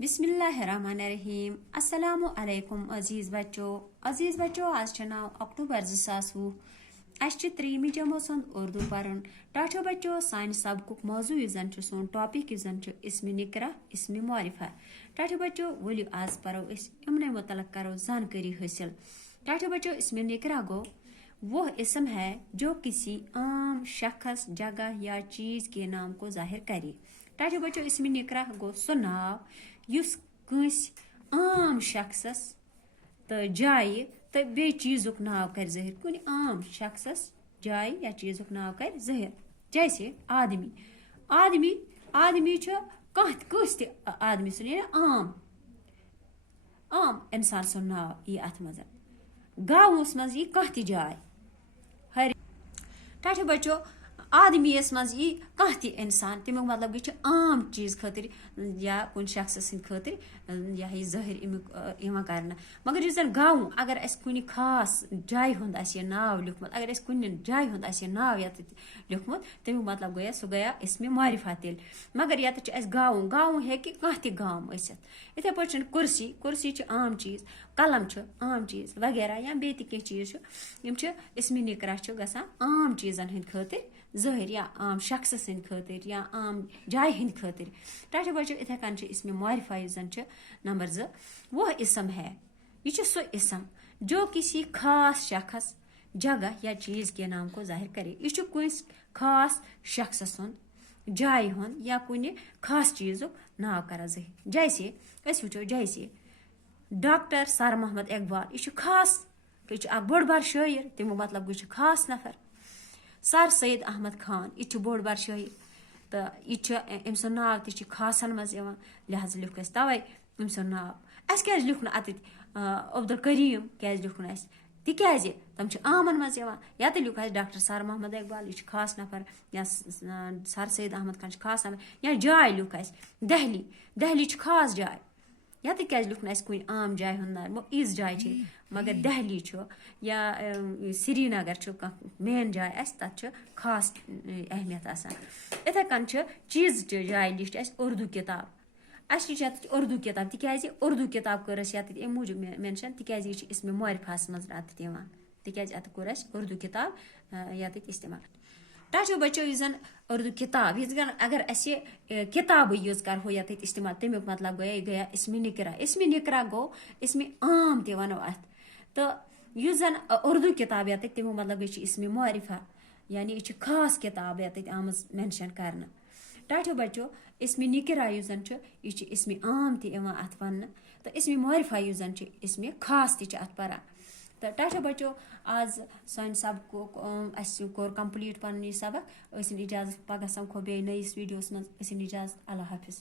बिस्मिल्लाहिर्रहमानिर्रहीम अस्सलामु अलैकुम अजीज़ बच्चों आज नाव अक्टूबर 2020 अस 3 जमात सुंद उर्दू पर्न टाठो बच्चों सान सबक मौजू सोन टॉपिक इसम निकरा इसम मारिफा टाठो बच्चों वलियो आज परो इमन मुतलक करो जानकारी हासिल। टाठो बच्चों इसम निकरा गो वह इसम है जो किसी आम शख्स जगह या चीज़ के नाम को जाहिर करे। टाठो बच्चों इसम निकरा गो सो नाव युस कंस आम शख्सस तो जाय तो बे चीज़ुक नाव कर ज़ाहिर कुन आम शख्सस जाय या चीज़ुक नाव कर ज़ाहिर। जैसे आदमी आदमी आदमी कस आदमी सुन आम आम इंसान सुन नाव यह अत मज गाँवस मज यह कह जाय हर टाठो बच्चों आदमी मज यी कह इंसान तमुक मतलब गई आम चीज़ खतर या कुन शख्स सद खतर यह ज़ाहिर अमुक कर मगर यह जन गाँव अगर कुन खास जाय हुंद यह नाव लिखमुत अगर कुन जाय हुंद यह नाव ये लिखमुत तमुक मतलब गया सह गया इसमें मारिफा तेल मगर ये गाँव गाँव हे कह गाँव इथे पे कुर्सी कुर्सी आम चीज़ कलम आम चीज़ वगैरह या बे चीज़ इसमें निकरा गसान आम चीज़न हंद खतर ज़ाहिर या आम शख्स सद खतर या आम जाय हंद खतर। टाठो बच्चों इथे कन इसमें मारिफा नंबर 2 वह इसम है यह सो इसम जो किसी खास शख्स जगह या चीज़ के नाम को जाहिर करे। यह कुछ खास शख्स सुंद जाय हुंद या कुन खास चीज़ुक नाव कर ज़ाहिर। जैसे वो जैसे डॉक्टर सर मोहम्मद इकबाल यह खास यह बोड़ बार शायर तमुक मतलब गई खास नफर। सर सैयद अहमद खान यह बोड़ बार शायर तो यह अम सुंद नाव तह खासन मज लिहाज लिख तवे अम सुंद नाव क्या लिखन अत अब्दुल करीम क्या लिखन तिकाज तम आमन मज या तो लिख डॉक्टर सर मोहम्मद इकबाल यह खास नफर या सर सैयद अहमद खान खास नफर या जाय लिख दहली दहली खास जाय या तो क्या लिखन कुन आम जाय हूँ इस जाय मगर दहली या श्रीनगर मेन जाय तथ खास अहमियत इथे कन चीज़ जाय लिस्ट उर्दू किताब उर्दू किताब तिकाज उर्दू किताब कर ये मूजूब मेंशन तिकाज यह इसमें मारिफास मज तिकाज अत कोर उर्दू किताब या इस्तेमाल। टाठो बच्चों जन उर्दू किताब अगर किताब यूज करो ये इस्तेमाल तमुक मतलब गया इसमें निकरा गो इसमें आम तनो अत तो जन उर्दू किताब ये तमुक मतलब गई इसमें मारिफा यानी यह खास किताब ये आम मेंशन कर। टाठो बच्चों इसमें निकरा जन यह इसमें आम अत वन तो इसमें मारिफा जन इसमें खास अत परा। तो टाठो बच्चों आज सान सबक कोर कंप्लीट पन सबक इजाज़त पगह समखो बे नईस वीडियोस मज इजाज़त अल्लाह हाफिज़।